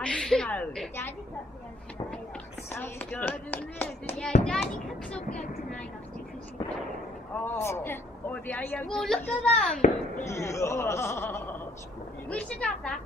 Daddy's nose. Daddy cut me out tonight. That's good, isn't it? Yeah, Daddy cut Sophie out tonight because she Oh, oh, the eye out. Well, look at them. Oh. We should have that.